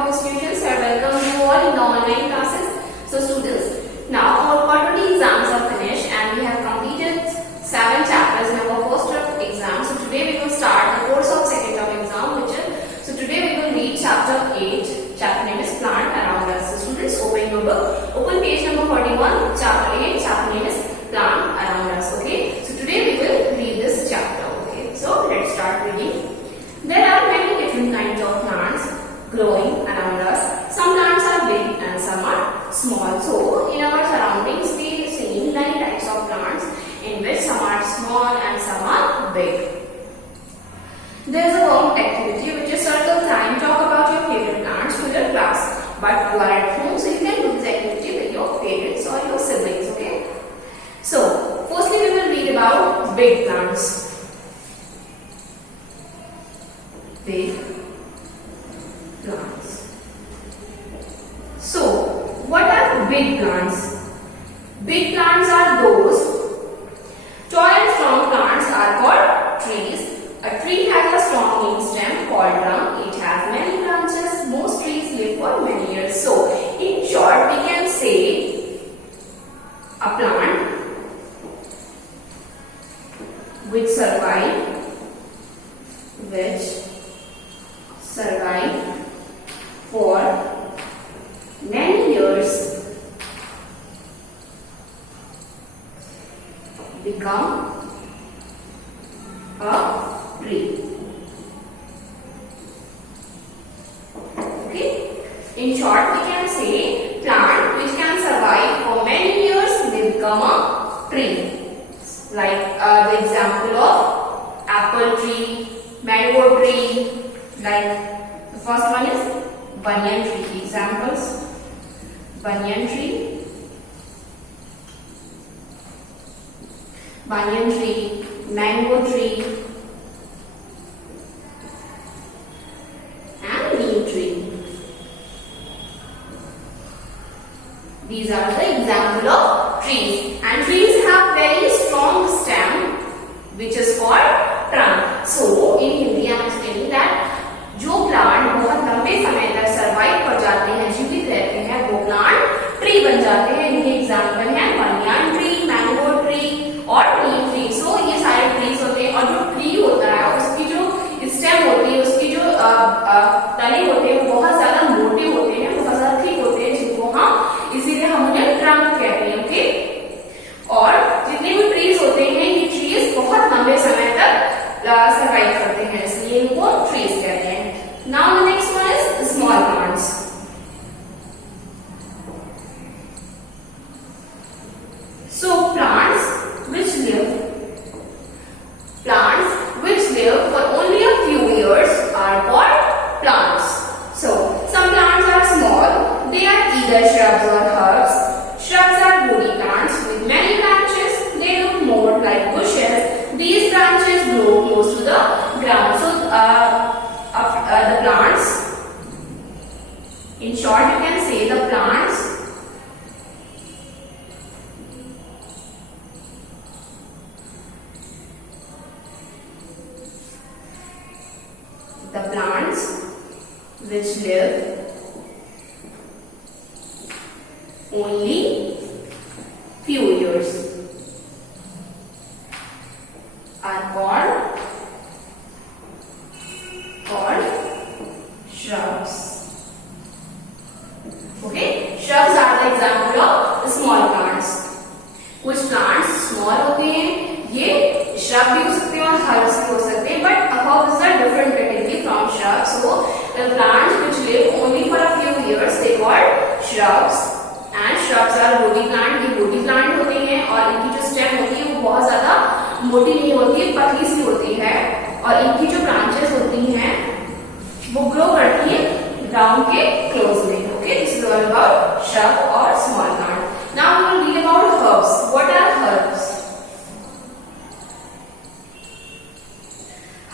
of institutions have welcomed you all in the online classes. So students, now our quarterly exams are finished and we have completed 7 chapters in our first term exam. So today we will start the course of second term exam, so today we will read chapter 8. Chapter name is Plant Around Us. So students, open your book, open page number 41, chapter 8, chapter name is Plant Around Us. Okay, so today we will read this chapter. Okay, so let's start reading. There are many different kinds of plants growing around us. Some plants are big and some are small. So in our surroundings we see many types of plants in which some are small and some are big. There is a home activity which is circle time. Talk about your favorite plants to your class. But you are at home, so you can do this activity with your parents or your siblings. Okay. So firstly we will read about big plants. Big plants. So what are big plants? Big plants are those. Tall and strong plants are called trees. A tree has a strong main stem called trunk. It has many branches. Most trees live for many years. So in short we can say a plant which survive for many years become a tree. Okay. In short, we can say plant which can survive for many years may become a tree. Like the example of apple tree, mango tree. Like the first one is banyan tree. Examples: banyan tree, mango tree, and neem tree. These are the example of trees, and trees have very strong stem which is called trunk. So in Hindi I am explaining that जो plant बहुत लंबे समय तक survive कर जाते हैं, जीवित रहते हैं, वो प्लांट ट्री बन जाते हैं. इनके एग्जाम्पल हैं बनियान ट्री, मैंगो ट्री और नीम ट्री. सो ये सारे ट्रीज होते हैं. और जो ट्री होता है उसकी जो स्टेम होती है, उसकी जो तने होते हैं वो बहुत ज्यादा मोटे होते हैं, बहुत ज्यादा थिक होते हैं, जिनको हम इसीलिए हम उन्हें ट्रंक कहते हैं. ओके. और जितने भी ट्रीज होते हैं ये ट्रीज बहुत लंबे समय तक सर्वाइव करते हैं, इसलिए इनको ट्रीज कहते हैं. Now the next one is small plants. So plants which live for only a few years are called plants. So some plants are small. They are either shrubs or herbs. Shrubs are woody plants with many branches. They look more like bushes. These branches grow close to the ground. So the plants, in short you can say the plants which live only few years are called shrubs. Okay, shrubs are the example of small plants. कुछ plants small होते हैं, ये shrub भी हो सकते हैं और herbs भी हो सकते हैं, but herbs is a different category from shrubs. So the plants which live only for a few years they called shrubs. And shrubs are woody plant. ये woody plant होते हैं और इनकी जो stem होती है वो बहुत ज्यादा मोटी नहीं होती है, पतली सी होती है, और इनकी जो branches होती हैं वो ग्रो करती है ग्राउंड के क्लोज में. Okay, this is all about shrub or small plant. Now we will read about herbs. What are herbs?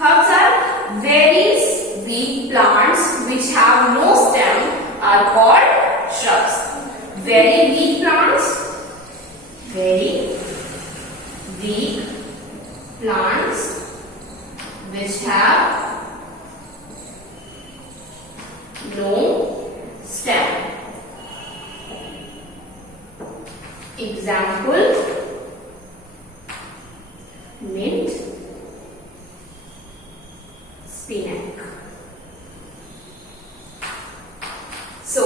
Herbs are very weak plants which have no stem are called shrubs. Very weak plants, which have no Example, mint, spinach. So,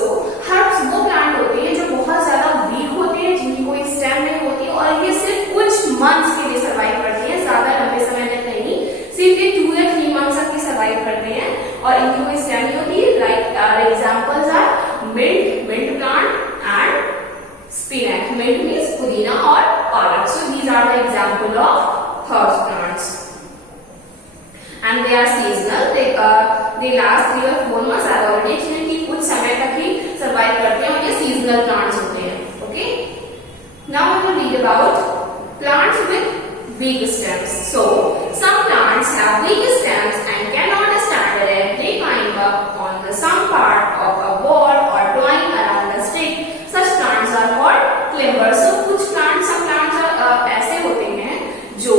herbs वो plant होते हैं जो बहुत ज्यादा week होते हैं, जिनकी कोई स्टेम नहीं होती और ये सिर्फ कुछ मंथ्स के लिए सर्वाइव करते हैं, ज्यादा लंबे समय तक नहीं, सिर्फ ये 2 या 3 मंथ्स तक ही सर्वाइव करते हैं और इनकी कोई स्टेम नहीं होती। Like examples are mint plant and spinach. Mint means pudina or palak. So these are the example of herbs plants, and they are seasonal. They last 3 or 4 months. I already explained कि कुछ समय तक ही survive करते हैं और ये seasonal plants होते हैं. Okay. Now we will read about plants with weak stems. So some plants have weak stems and cannot stand erect. They climb up on the some part of a wall or twine around a stick. Such plants are called climbers. So कुछ plants, some plants ऐसे होते हैं जो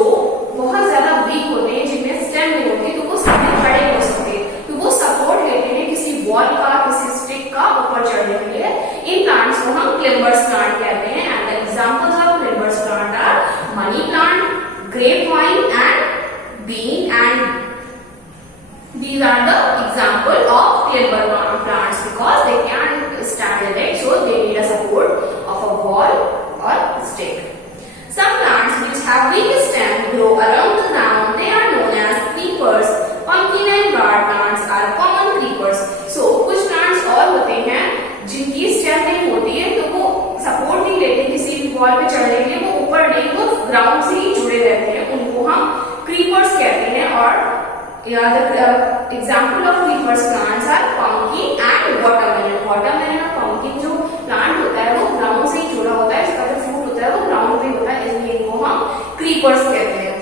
बहुत ज्यादा week होते हैं, जिनमें स्टेम नहीं होती, तो वो सीधे खड़े नहीं हो सकते, तो वो सपोर्ट लेते हैं किसी वॉल का, किसी स्टिक का ऊपर चढ़ने के लिए. इन प्लांट्स को हम क्लिम्बर्स प्लांट कहते हैं. And the examples of climbers plant are money plant, grape vine and bean. And these are the example of climber plants because they can't stand erect, so they need a support of a wall or stick. Some plants which have weak stem grow along the ground. They are known as creepers. Pumpkin and gourd plants are common creepers. So कुछ plants और होते हैं जिनकी stem नहीं होती है, तो वो सपोर्ट नहीं लेते किसी भी वॉल पे चढ़ने के लिए, वो ऊपर नहीं, वो ग्राउंड से ही जुड़े रहते हैं, उनको हम क्रीपर्स कहते हैं. और the example of creepers plants are pumpkin and watermelon. Watermelon और pumpkin जो plant होता है वो ग्राउंड से ही जुड़ा होता है, इसका जो फ्रूट होता है वो ग्राउंड पे होता है, इसलिए इनको हम creepers कहते हैं.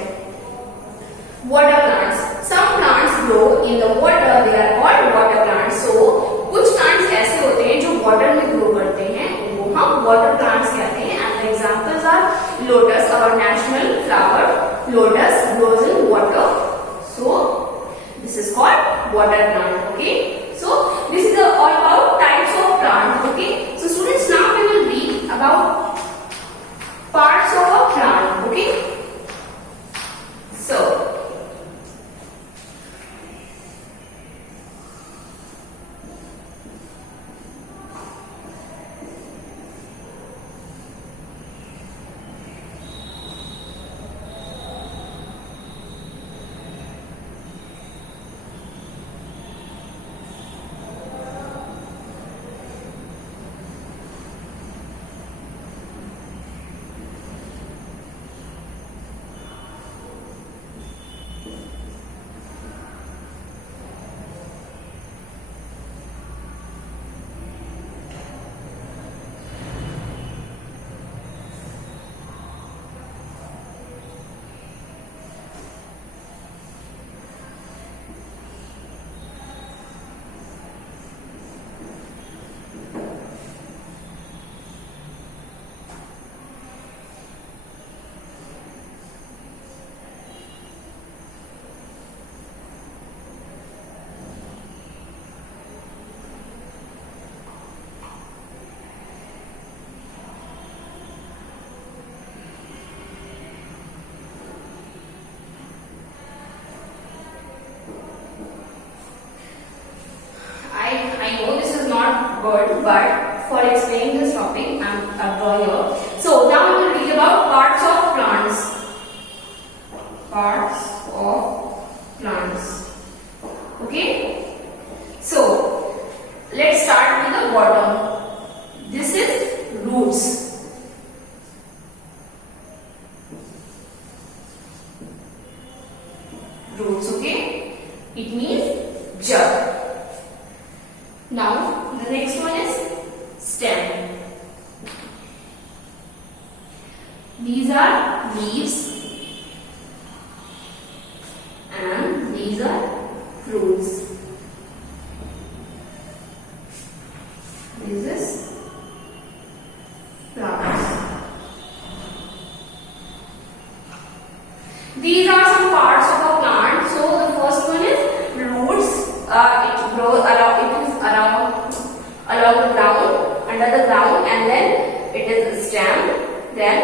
Water plants. Some plants grow in the water. They are called water plants. So कुछ plants ऐसे होते हैं जो water में grow करते हैं, उनको हम water plants कहते हैं. And the examples are lotus, our national flower. Lotus grows in water. So this is called water plant. Okay. So this is all about types of plant. Okay. So students, now we will read about parts of a plant. Okay. So good, but for explaining this topic, I'm drawing here. So now we will read about parts of plants. Parts of plants. Okay. So let's start with the bottom. This is roots. Roots. Okay. It means jug. Now the next one is stem. These are leaves and these are fruits. This is flowers. These are some parts of a plant. So the first one is roots. It grows along the ground, under the ground, and then it is a stem, then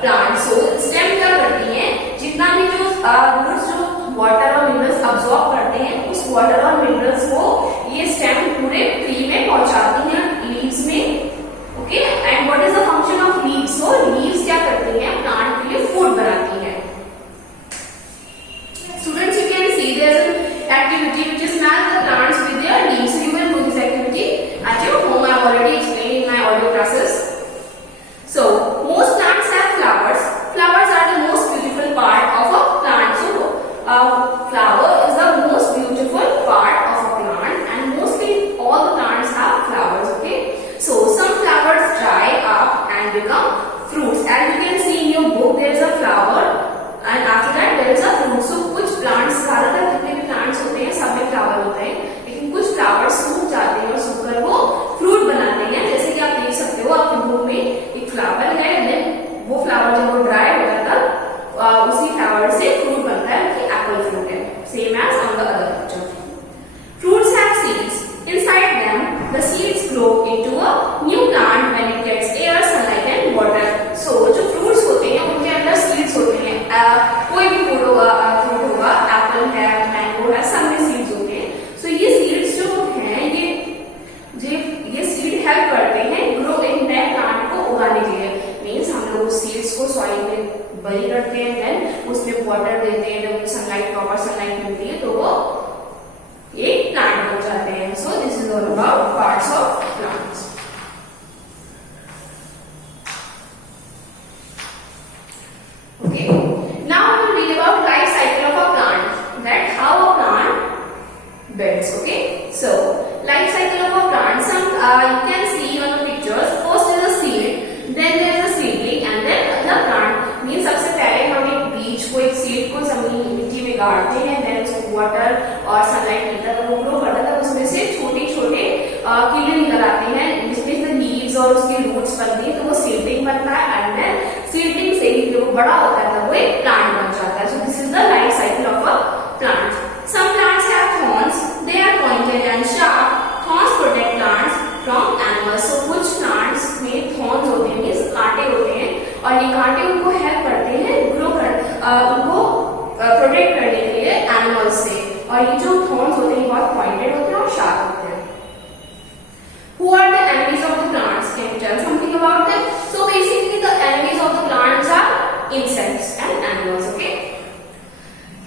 plant. So stem क्या करती है, जितना भी जो roots जो water और minerals absorb करते हैं उस वाटर और मिनरल्स को ये स्टेम पूरे ट्री में पहुंचाती हैं, लीव्स में। Okay, and what is the function of leaves? So leaves क्या करती हैं, प्लांट के लिए फूड बनाती है। Students, you can see there is an activity which is match the plants with their leaves. You will do this activity at your home. I have already explained in my audio classes. So most plants have flowers. Flowers are the most beautiful part of a plant. So flower is the most beautiful part of a plant, and mostly all the plants have flowers. Okay, so some flowers dry up and become fruits. As you can see in your book, there is a flower and after that there is a fruit. So कुछ plants, ज़्यादातर जितने भी plants होते हैं सब में flower होते हैं, लेकिन कुछ flowers सूख जाते हैं और सूखकर वो fruit बनाते हैं। जैसे कि आप देख सकते हो आपके बुक में एक फ्लावर है, देन वो फ्लावर जब वो ड्राई हो जाता है उसी फ्लावर से फ्रूट बनता है, कि एप्पल फ्रूट है, same as on the other picture. Fruits have seeds. Inside them, the seeds grow into a new plant when it gets air, sunlight and water. So जो fruits होते हैं उनके अंदर seeds होते हैं। कोई भी फ्रूट होगा, एप्पल है, मैंगो है, सब में seeds होते हैं। So ये seeds जो हैं ये सीड हेल्प करते हैं ग्रो एक नए प्लांट को उगाने के लिए। मीन्स हम लोग उस सीड्स को सॉइल में बरी करते हैं, देन उसमें वाटर देते हैं, जब सनलाइट, प्रॉपर सनलाइट मिलती है तो वो एक प्लांट बन जाते हैं। So this is all about parts of plants. Okay, now we will read about life cycle of a plant, that how a plant builds. Okay, so life cycle of a plant, some you can see on the pictures. First is a seed, then there is a seedling and then the plant. means सबसे पहले हम एक बीज को, एक seed को जमीन मिट्टी में गाड़ते हैं, then उसको वाटर और सनलाइट मिलता है, वो ग्रो करता है, उसमें से छोटे छोटे कीड़े निकल आते हैं जिसमें से लीव्स और उसकी रूट्स बनती है, तो वो सीडलिंग बनता है, एंड देन सीडलिंग से ही जब वो बड़ा होता है तब वो एक प्लांट बन जाता है। सो this is the life cycle of a plant. Some plants have thorns. They are pointed and sharp. Thorns protect plants from animals. So कुछ plants में thorns होते हैं, मीन्स कांटे होते हैं, और ये कांटे उनको हेल्प करते हैं ग्रो उनको प्रोटेक्ट करने के लिए एनिमल्स से। और ये जो thorns होते हैं बहुत पॉइंटेड होते हैं और शार्प होते हैं। Who are the enemies of the plants? Can you tell something about them? So basically the enemies of the plants are insects and animals. Okay.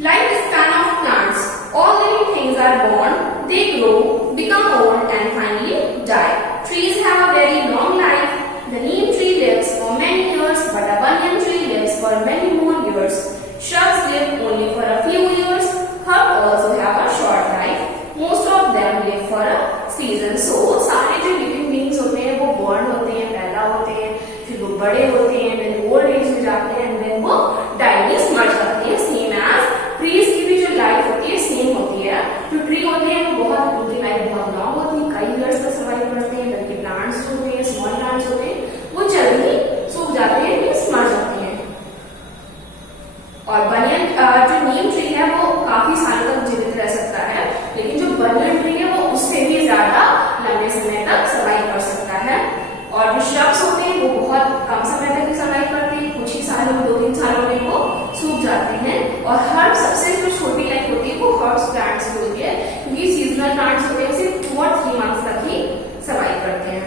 Lifespan of plants. All living things are born, they grow, become old and finally die. Trees have a very long life. The neem tree lives for many years, but a banyan tree lives for many more years. Shrubs live only for a few years. Herbs also have a short life. Most of them live for a season. So सारे जो living beings होते हैं वो born होते हैं, पैदा होते हैं, फिर वो बड़े होते हैं, then old age में जाते हैं, and then वो die means मर जाते हैं। Same as ट्रीज की भी जो लाइफ होती है सेम होती है। जो ट्री होते हैं वो बहुत, उनकी लाइफ बहुत लॉन्ग होती है, कई इयर्स तक सर्वाइव करते हैं, बल्कि प्लांट्स जो होते हैं, स्मॉल प्लांट्स होते हैं, वो जल्दी सूख जाते हैं, मीन्स मर जाते हैं। और बनियन जो नीम ट्री है वो काफी सालों तक जीवित रह सकता है, लेकिन जो बनियन ट्री है वो उससे भी ज्यादा लंबे समय तक सर्वाइव कर सकता है। और जो श्रब्स होते हैं वो बहुत कम समय तक सर्वाइव करते हैं, कुछ ही सालों, 2-3 सालों में वो सूख जाते हैं। और हर्ब सबसे जो छोटी लाइफ होती है वो हर्ब्स प्लांट्स की होती है, क्योंकि सीजनल प्लांट्स होते हैं, सिर्फ 2 और 3 मंथ्स तक ही सर्वाइव करते हैं।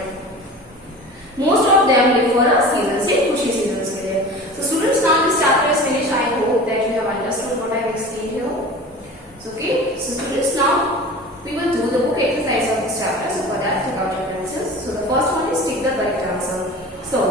Most of them live for a season, से कुछ ही सीजन्स के लिए। So students, now this chapter is finish. I hope that you have understood what I have explained here. So okay, so students, now we will do the book exercise of this chapter. So for that, take out your pencils. So the first one is take the correct answer. So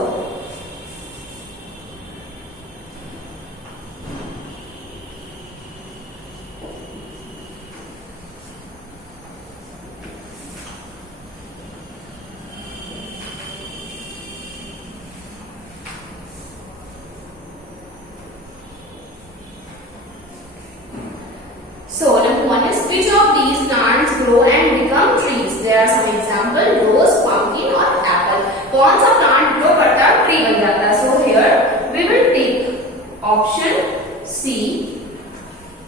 number 1 is which of these plants grow and become trees? There are some example: rose, pumpkin और apple. कौन सा plant grow करता है tree बन जाता है? So here we will take option C,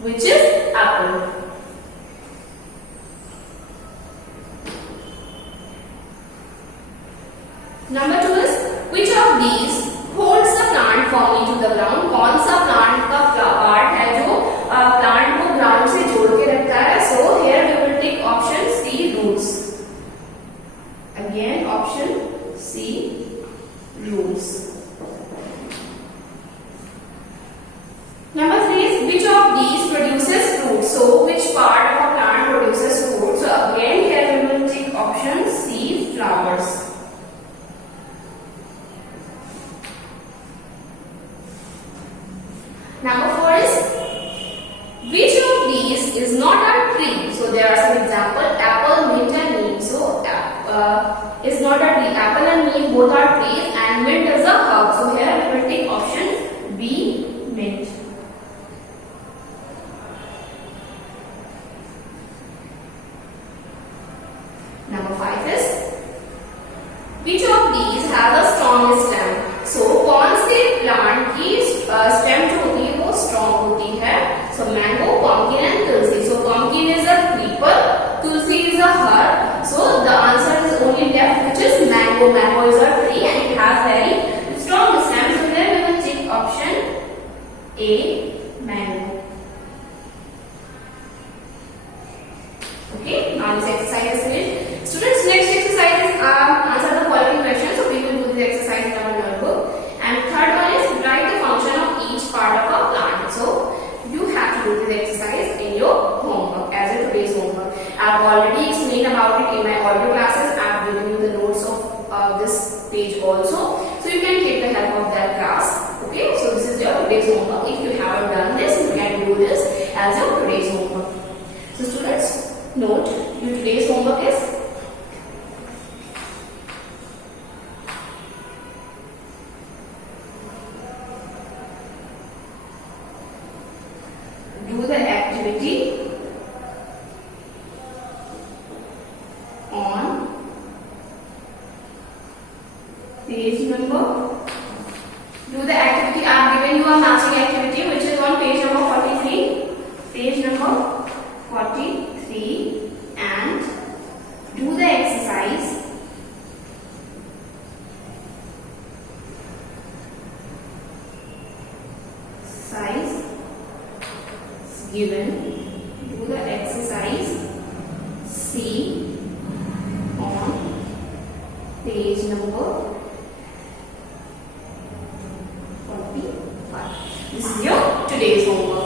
which is apple. Number 2 is which of these holds the plant firmly to the ground? कौन सा plant का part है जो plant को ground से जोड़ के रखता है? So here we will take option C, roots. Again option C, roots. Number 3 is which of these produces fruit? So which part of a plant produces fruit? So again here we will take option C, flowers. Number 4 is which of these is not a tree? So there are some example: apple, mint and neem. So is not a tree. Apple and neem both are trees and mint is a herb. So here we will take option B, mint. Number 5 is which of these has the strongest stem? So कौन से plant की stem जो होती है वो strong होती है? So mango, pumpkin and tulsi. So pumpkin is a creeper, tulsi is a herb. So the answer is only left, which is mango. Mango is a tree and it has very strong stem. So here we will take option A, mango. Okay, now this exercise is finished. Students, next exercise is answer the following questions. So we will do this exercise in our notebook. And third one is write the function of each part of a plant. So you have to do this exercise in your homework as a today's homework. I have already explained about it in my audio classes. I have given you the notes of this page also. So you can take the help of that class. Okay, so this is your today's homework. If you haven't done this, you can do this as your today's homework. So students, note your today's homework is do the activity on page number. Do the activity. I have given you a matching activity which is on page number 43. Page number 43 and do the exercise. Given, do the exercise C on page number 45. This is your today's homework.